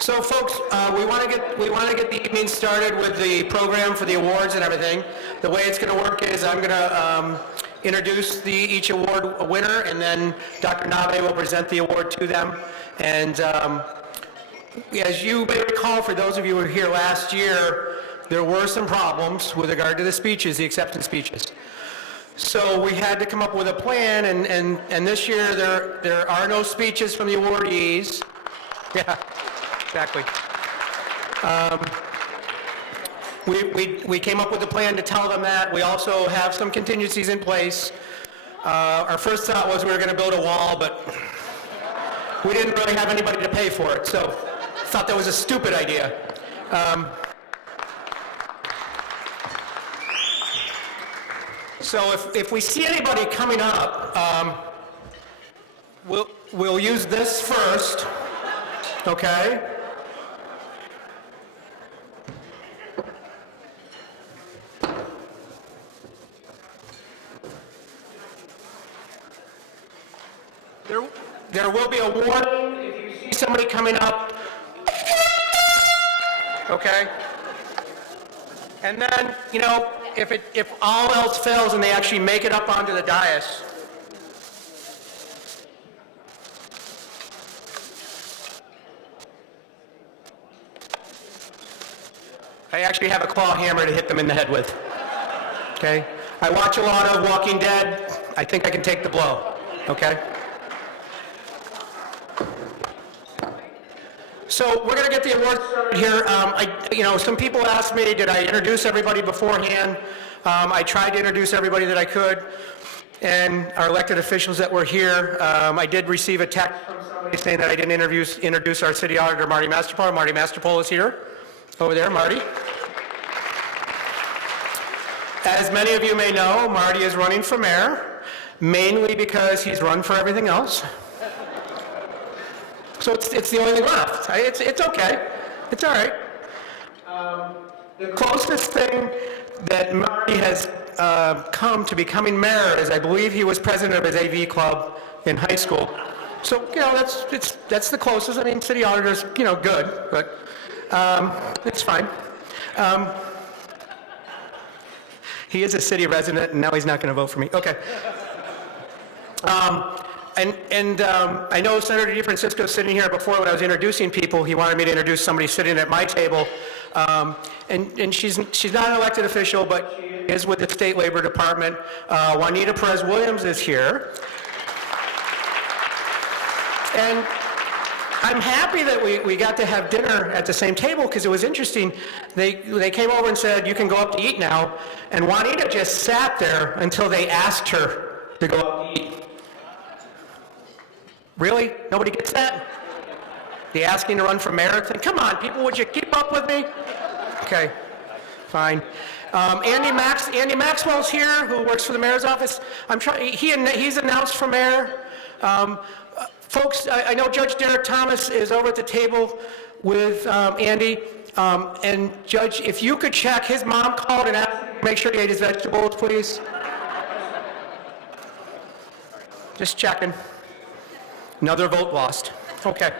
So, folks, we want to get the evening started with the program for the awards and everything. The way it's going to work is I'm going to introduce each award winner, and then Dr. Nave will present the award to them. And as you may recall, for those of you who were here last year, there were some problems with regard to the speeches, the acceptance speeches. So we had to come up with a plan, and this year there are no speeches from the awardees. Yeah, exactly. We came up with a plan to tell them that. We also have some contingencies in place. Our first thought was we were going to build a wall, but we didn't really have anybody to pay for it, so thought that was a stupid idea. So if we see anybody coming up, we'll use this first, okay? There will be a warning if you see somebody coming up, okay? And then, you know, if all else fails and they actually make it up onto the dais, I actually have a claw hammer to hit them in the head with, okay? I watch a lot of Walking Dead. I think I can take the blow, okay? So we're going to get the awards started here. Some people asked me, did I introduce everybody beforehand? I tried to introduce everybody that I could, and our elected officials that were here. I did receive a text from somebody saying that I didn't introduce our city auditor, Marty Masterpole. Marty Masterpole is here, over there, Marty. As many of you may know, Marty is running for mayor, mainly because he's run for everything else. So it's the only thing left. It's okay. It's all right. The closest thing that Marty has come to becoming mayor is I believe he was president of his AV club in high school. So, that's the closest. I mean, city auditor's, good, but it's fine. He is a city resident, and now he's not going to vote for me. Okay. I know Senator DeFrancisco sitting here before when I was introducing people. He wanted me to introduce somebody sitting at my table. And she's not an elected official, but she is with the State Labor Department. Juanita Perez-Williams is here. And I'm happy that we got to have dinner at the same table because it was interesting. They came over and said, you can go up to eat now. And Juanita just sat there until they asked her to go up to eat. Really? Nobody gets that? The asking to run for mayor thing? Come on, people, would you keep up with me? Okay, fine. Andy Maxwell's here, who works for the mayor's office. He's announced for mayor. Folks, I know Judge Derek Thomas is over at the table with Andy. And Judge, if you could check, his mom called and asked him to make sure he ate his vegetables, please. Just checking. Another vote lost. Okay.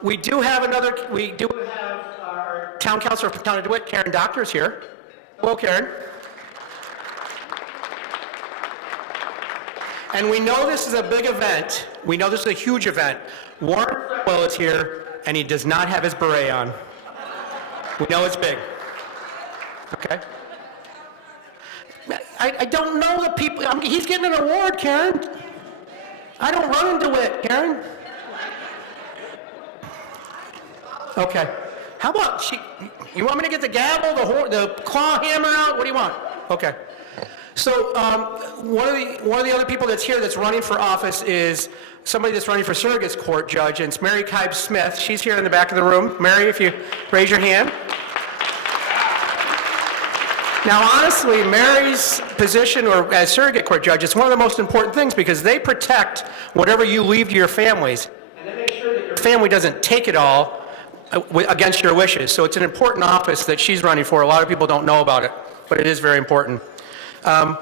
We do have our town councilor for Town of DeWitt, Karen Doctors, here. Hello, Karen. And we know this is a big event. We know this is a huge event. Warren Well is here, and he does not have his beret on. We know it's big. Okay. I don't know the people. He's getting an award, Karen. I don't run into it, Karen. Okay. How about you want me to get the gavel, the claw hammer out? What do you want? Okay. So one of the other people that's here that's running for office is somebody that's running for surrogate's court judge, and it's Mary Kibe Smith. She's here in the back of the room. Mary, if you raise your hand. Now, honestly, Mary's position as surrogate court judge is one of the most important things because they protect whatever you leave to your families, and they make sure that your family doesn't take it all against your wishes. So it's an important office that she's running for. A lot of people don't know about it, but it is very important. I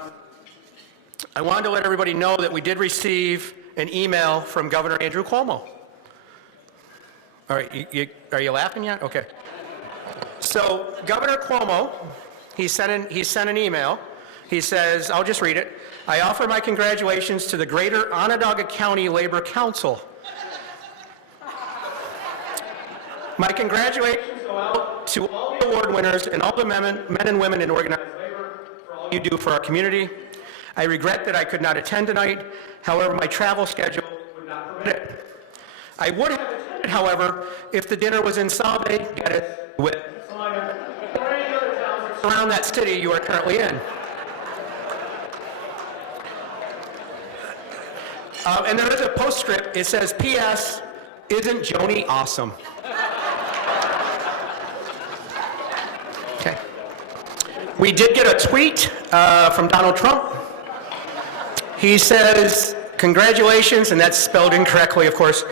wanted to let everybody know that we did receive an email from Governor Andrew Cuomo. All right, are you laughing yet? Okay. So Governor Cuomo, he sent an email. He says, I'll just read it. I offer my congratulations to the Greater Onondaga County Labor Council. My congratulations go out to all the award winners and all the men and women in organized labor for all you do for our community. I regret that I could not attend tonight. However, my travel schedule would not permit it. I would have attended, however, if the dinner was in Salve, get it, with Salina, or any other towns around that city you are currently in. And there is a postscript. It says, P.S. Isn't Joni awesome? Okay. We did get a tweet from Donald Trump. He says, congratulations, and that's spelled incorrectly, of course,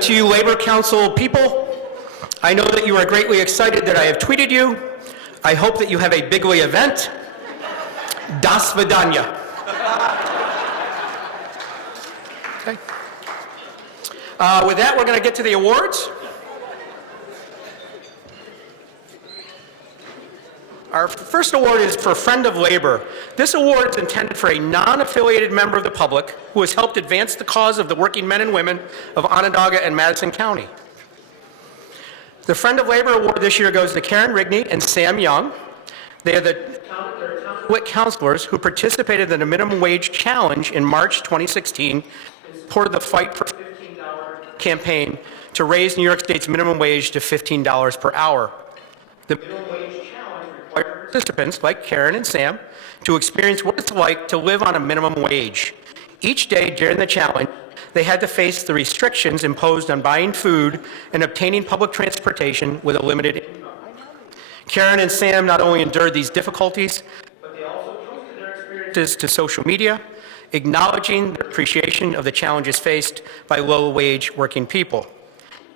to you Labor Council people. I know that you are greatly excited that I have tweeted you. I hope that you have a bigly event. Das Vidanya. Okay. With that, we're going to get to the awards. Our first award is for Friend of Labor. This award is intended for a non-affiliated member of the public who has helped advance the cause of the working men and women of Onondaga and Madison County. The Friend of Labor award this year goes to Karen Rigney and Sam Young. They are the WIC counselors who participated in the minimum wage challenge in March 2016 and supported the Fight for $15 campaign to raise New York State's minimum wage to $15 per hour. The minimum wage challenge required participants like Karen and Sam to experience what it's like to live on a minimum wage. Each day during the challenge, they had to face the restrictions imposed on buying food and obtaining public transportation with a limited income. Karen and Sam not only endured these difficulties, but they also posted their experiences to social media, acknowledging their appreciation of the challenges faced by low-wage working people.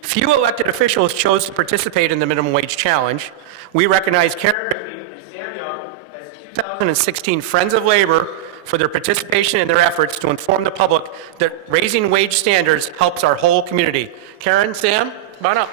Few elected officials chose to participate in the minimum wage challenge. We recognize Karen and Sam Young as 2016 Friends of Labor for their participation and their efforts to inform the public that raising wage standards helps our whole community. Karen, Sam, come on up.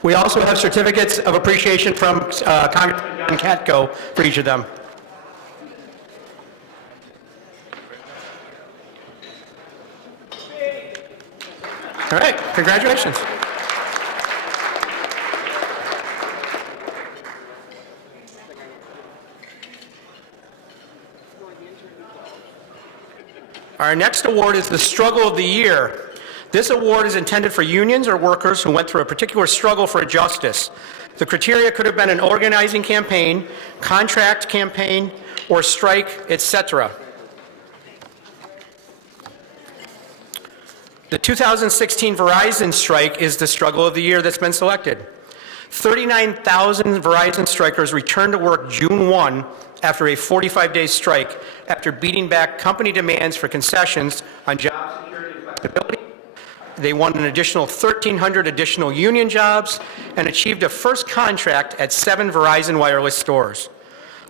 We also have certificates of appreciation from Congressman John Katko for each of them. All right, congratulations. Our next award is the Struggle of the Year. This award is intended for unions or workers who went through a particular struggle for justice. The criteria could have been an organizing campaign, contract campaign, or strike, etc. The 2016 Verizon strike is the struggle of the year that's been selected. 39,000 Verizon strikers returned to work June 1 after a 45-day strike after beating back company demands for concessions on job security and flexibility. They won an additional 1,300 additional union jobs and achieved a first contract at 7 Verizon wireless stores.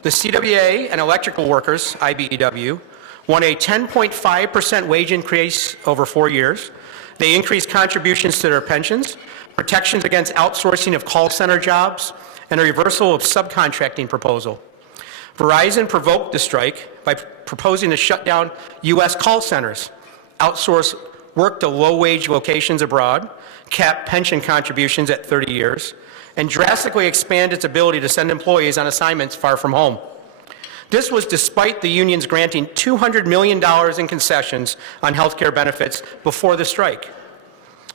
The CWA and electrical workers, IBEW, won a 10.5% wage increase over 4 years. They increased contributions to their pensions, protections against outsourcing of call center jobs, and a reversal of subcontracting proposal. Verizon provoked the strike by proposing to shut down U.S. call centers, outsource work to low-wage locations abroad, cap pension contributions at 30 years, and drastically expand its ability to send employees on assignments far from home. This was despite the unions granting $200 million in concessions on health care benefits before the strike.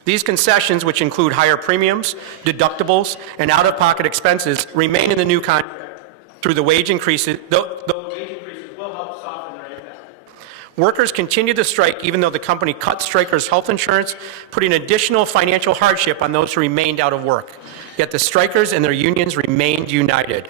These concessions, which include higher premiums, deductibles, and out-of-pocket expenses, remain in the new contract through the wage increases, though the wage increases will help soften their impact. Workers continued to strike even though the company cut strikers' health insurance, putting additional financial hardship on those who remained out of work. Yet the strikers and their unions remained united.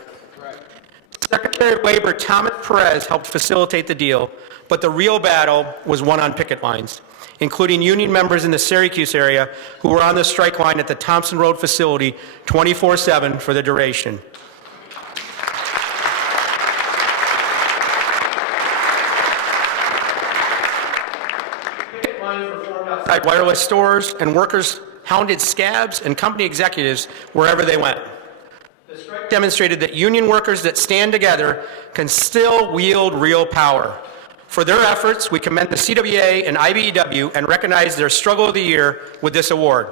Secretary of Labor Thomas Perez helped facilitate the deal, but the real battle was won on picket lines, including union members in the Syracuse area who were on the strike line at the Thompson Road facility 24/7 for the duration. Picket lines were formed outside wireless stores, and workers hounded scabs and company executives wherever they went. The strike demonstrated that union workers that stand together can still wield real power. For their efforts, we commend the CWA and IBEW and recognize their Struggle of the Year with this award.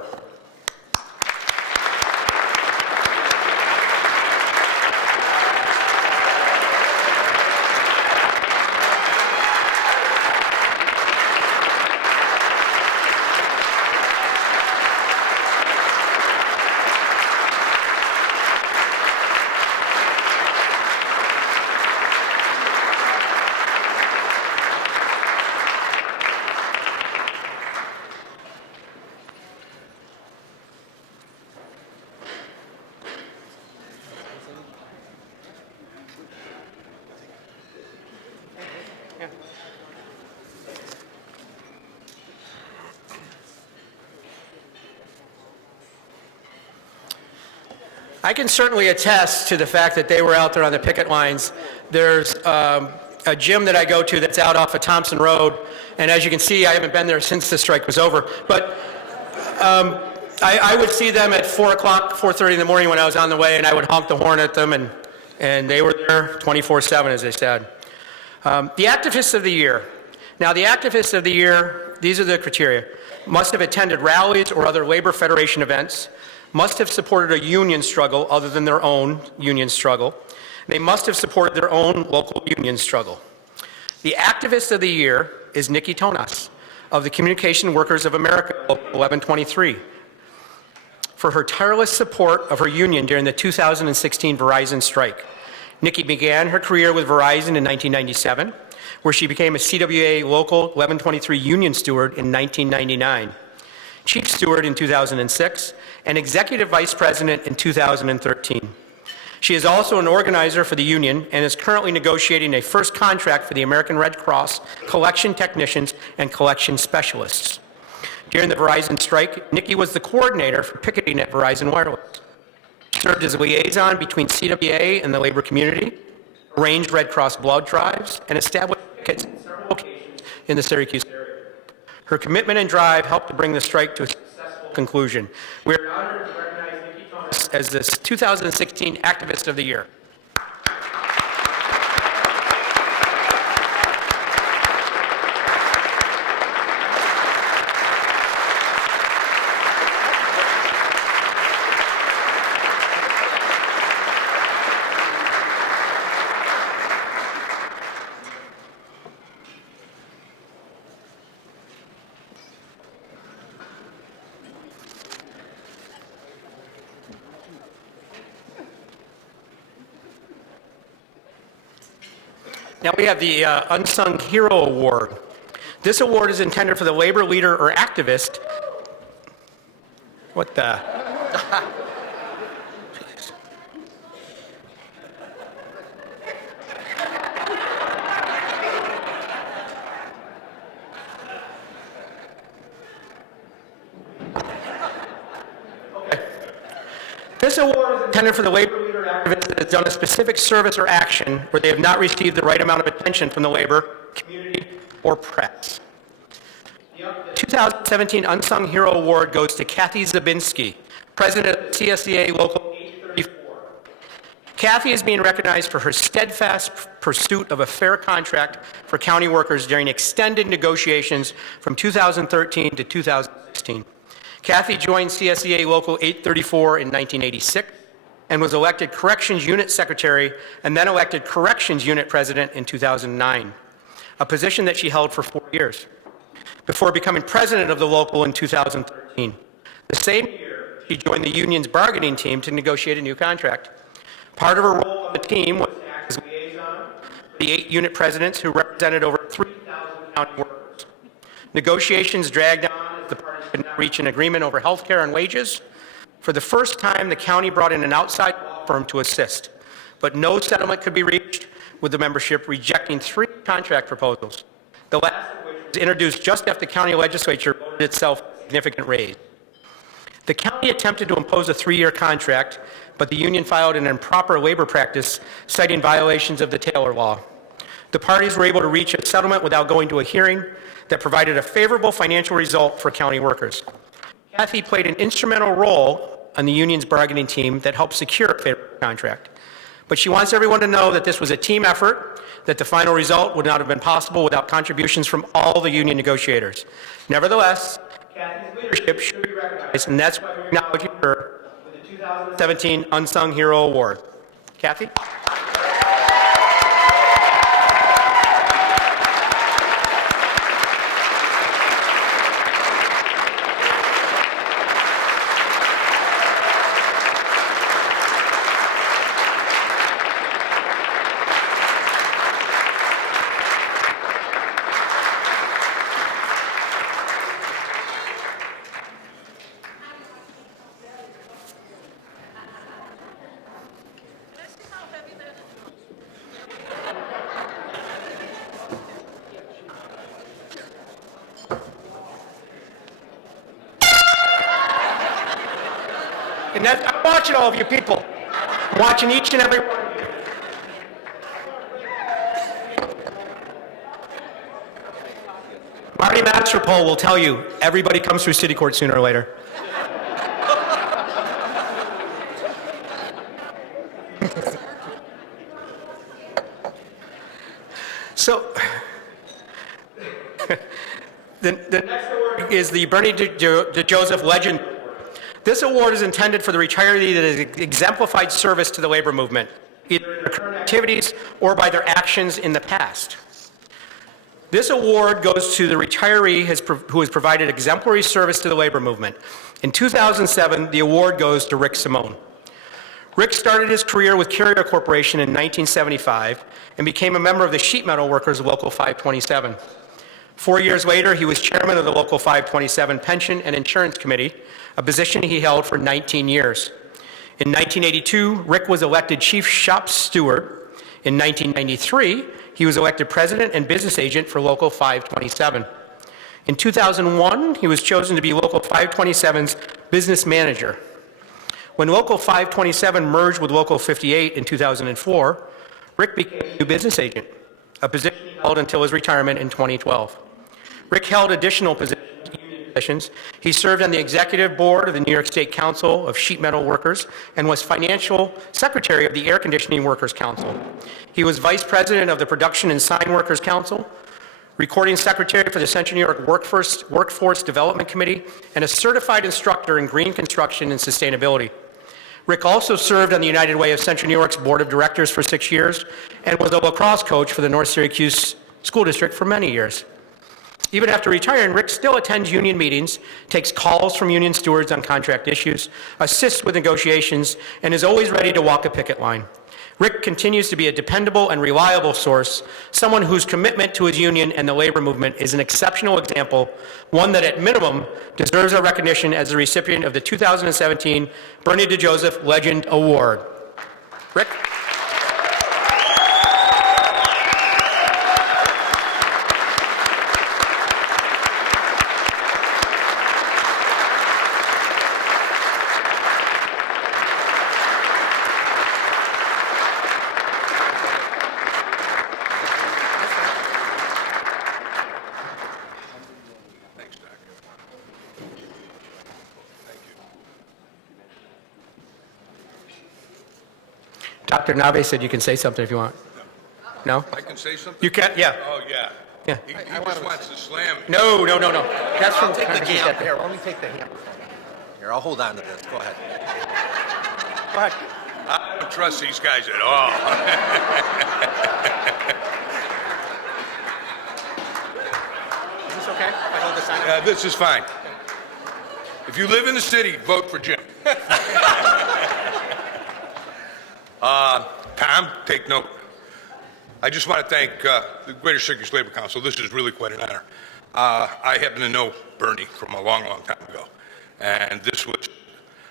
I can certainly attest to the fact that they were out there on the picket lines. There's a gym that I go to that's out off of Thompson Road, and as you can see, I haven't been there since the strike was over, but I would see them at 4 o'clock, 4:30 in the morning when I was on the way, and I would honk the horn at them, and they were there 24/7, as they said. The activists of the year. Now, the activists of the year, these are the criteria. Must have attended rallies or other labor federation events, must have supported a union struggle other than their own union struggle. They must have supported their own local union struggle. The activist of the year is Nikki Tonas of the Communication Workers of America, 1123, for her tireless support of her union during the 2016 Verizon strike. Nikki began her career with Verizon in 1997, where she became a CWA Local 1123 union steward in 1999, chief steward in 2006, and executive vice president in 2013. She is also an organizer for the union and is currently negotiating a first contract for the American Red Cross collection technicians and collection specialists. During the Verizon strike, Nikki was the coordinator for picketing at Verizon Wireless. She served as a liaison between CWA and the labor community, arranged Red Cross blood drives, and established pickets in several locations in the Syracuse area. Her commitment and drive helped to bring the strike to a successful conclusion. We are honored to recognize Nikki Thomas as the 2016 Activist of the Year. Now we have the Unsung Hero Award. This award is intended for the labor leader or activist. What the? This award is intended for the labor leader or activist that has done a specific service or action where they have not received the right amount of attention from the labor, community, or press. The 2017 Unsung Hero Award goes to Kathy Zabinski, president of CSEA Local 834. Kathy is being recognized for her steadfast pursuit of a fair contract for county workers during extended negotiations from 2013 to 2016. Kathy joined CSEA Local 834 in 1986 and was elected Corrections Unit Secretary and then elected Corrections Unit President in 2009, a position that she held for 4 years, before becoming president of the local in 2013. The same year, she joined the union's bargaining team to negotiate a new contract. Part of her role on the team was to act as liaison for the 8 unit presidents who represented over 3,000 county workers. Negotiations dragged on as the parties could not reach an agreement over health care and wages. For the first time, the county brought in an outside law firm to assist, but no settlement could be reached, with the membership rejecting 3 contract proposals, the last of which was introduced just after the county legislature voted itself a significant raise. The county attempted to impose a 3-year contract, but the union filed an improper labor practice, citing violations of the Taylor Law. The parties were able to reach a settlement without going to a hearing that provided a favorable financial result for county workers. Kathy played an instrumental role on the union's bargaining team that helped secure a favorable contract. But she wants everyone to know that this was a team effort, that the final result would not have been possible without contributions from all the union negotiators. Nevertheless, Kathy's leadership should be recognized, and that's why we're acknowledging her with the 2017 Unsung Hero Award. Kathy? And I'm watching all of you people. I'm watching each and every one of you. Marty Mastropole will tell you, everybody comes through city court sooner or later. So, the next award is the Bernie DeJoseph Legend. This award is intended for the retiree that has exemplified service to the labor movement, either in their current activities or by their actions in the past. This award goes to the retiree who has provided exemplary service to the labor movement. In 2007, the award goes to Rick Simone. Rick started his career with Carrier Corporation in 1975 and became a member of the Sheet Metal Workers Local 527. 4 years later, he was chairman of the Local 527 Pension and Insurance Committee, a position he held for 19 years. In 1982, Rick was elected chief shop steward. In 1993, he was elected president and business agent for Local 527. In 2001, he was chosen to be Local 527's business manager. When Local 527 merged with Local 58 in 2004, Rick became a new business agent, a position he held until his retirement in 2012. Rick held additional positions. He served on the executive board of the New York State Council of Sheet Metal Workers and was financial secretary of the Air Conditioning Workers Council. He was vice president of the Production and Sign Workers Council, recording secretary for the Central New York Workforce Development Committee, and a certified instructor in green construction and sustainability. Rick also served on the United Way of Central New York's board of directors for 6 years and was a lacrosse coach for the North Syracuse School District for many years. Even after retiring, Rick still attends union meetings, takes calls from union stewards on contract issues, assists with negotiations, and is always ready to walk a picket line. Rick continues to be a dependable and reliable source, someone whose commitment to his union and the labor movement is an exceptional example, one that at minimum deserves our recognition as the recipient of the 2017 Bernie DeJoseph Legend Award. Rick? Dr. Nave said you can say something if you want. No? I can say something? You can, yeah. Oh, yeah. Yeah. He just wants to slam me. No. That's I'll from take the Congressman camp. Shepard. Here, let me take the hammer. Here, I'll hold on to this. Go ahead. Go ahead. I don't trust these guys at all. Is this okay? If I hold this on? This is fine. If you live in the city, vote for Jim. Tom, take note. I just want to thank the Greater Syracuse Labor Council. This is really quite an honor. I happen to know Bernie from a long, long time ago, and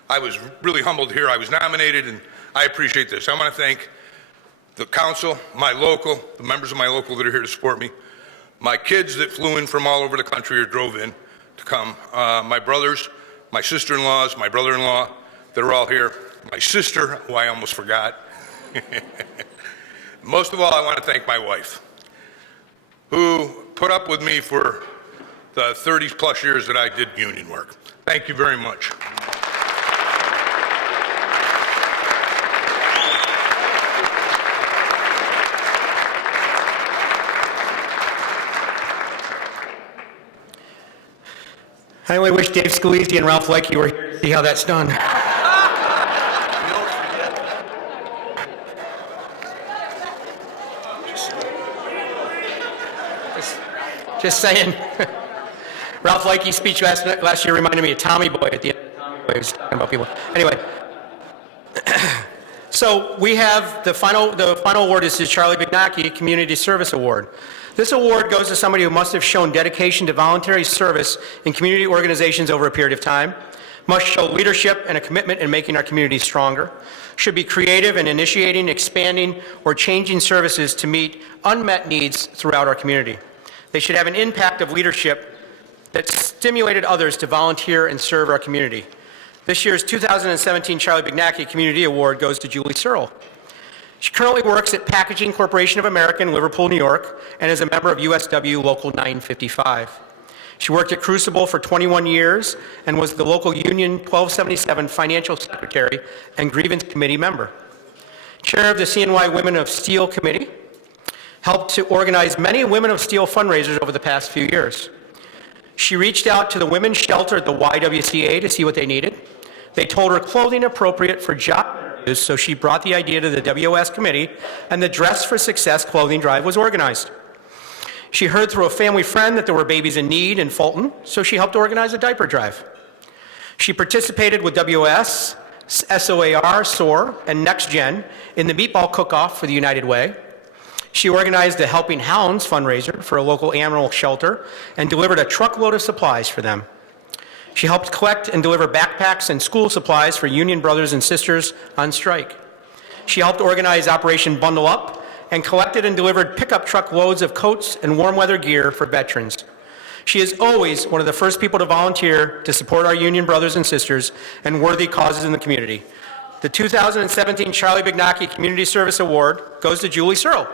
I was really humbled to hear I was nominated, and I appreciate this. I want to thank the council, the members of my local that are here to support me, my kids that flew in from all over the country or drove in to come, my brothers, my sister-in-laws, my brother-in-law that are all here, my sister, who I almost forgot. Most of all, I want to thank my wife, who put up with me for the 30-plus years that I did union work. Thank you very much. I only wish Dave Scalise and Ralph Leakey were here to see how that's done. Just saying. Ralph Leakey's speech last year reminded me of Tommy Boy at the end of Tommy Boy. He was talking about people. Anyway. So we have the final award is the Charlie Bignacki Community Service Award. This award goes to somebody who must have shown dedication to voluntary service in community organizations over a period of time, must show leadership and a commitment in making our community stronger, should be creative in initiating, expanding, or changing services to meet unmet needs throughout our community. They should have an impact of leadership that stimulated others to volunteer and serve our community. This year's 2017 Charlie Bignacki Community Award goes to Julie Searle. She currently works at Packaging Corporation of America in Liverpool, New York, and is a member of USW Local 955. She worked at Crucible for 21 years and was the local Union 1277 Financial Secretary and Grievance Committee member. Chair of the CNY Women of Steel Committee, helped to organize many Women of Steel fundraisers over the past few years. She reached out to the women's shelter at the YWCA to see what they needed. They told her clothing appropriate for job interviews, so she brought the idea to the WOS committee, and the Dress for Success clothing drive was organized. She heard through a family friend that there were babies in need in Fulton, so she helped organize a diaper drive. She participated with WOS, SOAR, SOAR, and NextGen in the meatball cook-off for the United Way. She organized the Helping Hounds fundraiser for a local animal shelter and delivered a truckload of supplies for them. She helped collect and deliver backpacks and school supplies for union brothers and sisters on strike. She helped organize Operation Bundle Up and collected and delivered pickup truck loads of coats and warm weather gear for veterans. She is always one of the first people to volunteer to support our union brothers and sisters and worthy causes in the community. The 2017 Charlie Bignacki Community Service Award goes to Julie Searle.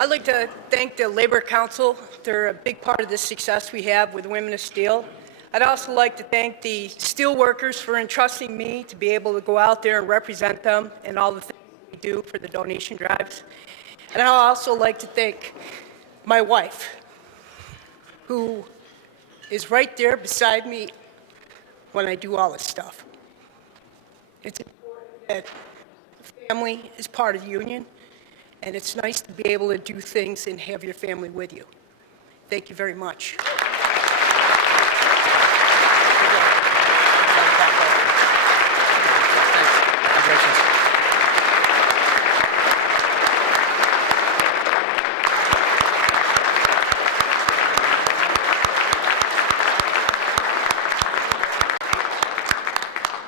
I'd like to thank the Labor Council. They're a big part of the success we have with Women of Steel. I'd also like to thank the steel workers for entrusting me to be able to go out there and represent them and all the things we do for the donation drives. And I'd also like to thank my wife, who is right there beside me when I do all this stuff. It's important that family is part of the union. And it's nice to be able to do things and have your family with you. Thank you very much.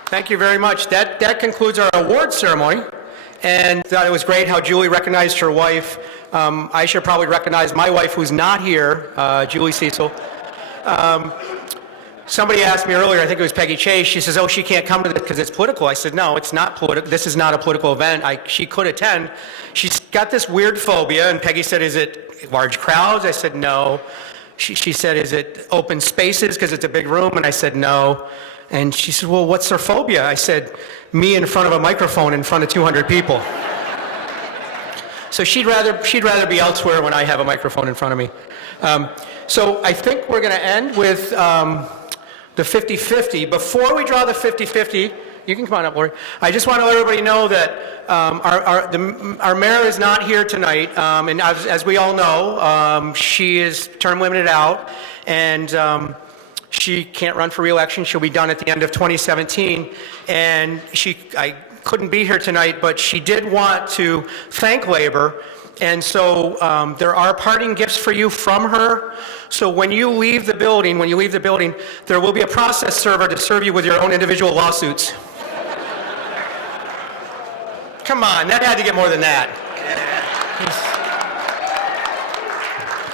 Thank you very much. That concludes our award ceremony. And thought it was great how Julie recognized her wife. I should probably recognize my wife, who's not here, Julie Cecil. Somebody asked me earlier, I think it was Peggy Chase, she says, oh, she can't come to this because it's political. I said, no, it's not political. This is not a political event. She could attend. She's got this weird phobia, and Peggy said, is it large crowds? I said, no. She said, is it open spaces because it's a big room? And I said, no. And she said, well, what's her phobia? I said, me in front of a microphone in front of 200 people. So she'd rather be elsewhere when I have a microphone in front of me. So I think we're going to end with the 50-50. Before we draw the 50-50, you can come on up, Lori. I just want to let everybody know that our mayor is not here tonight, and as we all know, she is term limited out, and she can't run for re-election. She'll be done at the end of 2017, and I couldn't be here tonight, but she did want to thank labor, and so there are parting gifts for you from her. So when you leave the building, there will be a process server to serve you with your own individual lawsuits. Come on, that had to get more than that.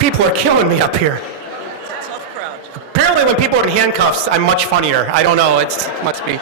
People are killing me up here. It's a tough crowd. Apparently when people are in handcuffs, I'm much funnier. I don't know, must be.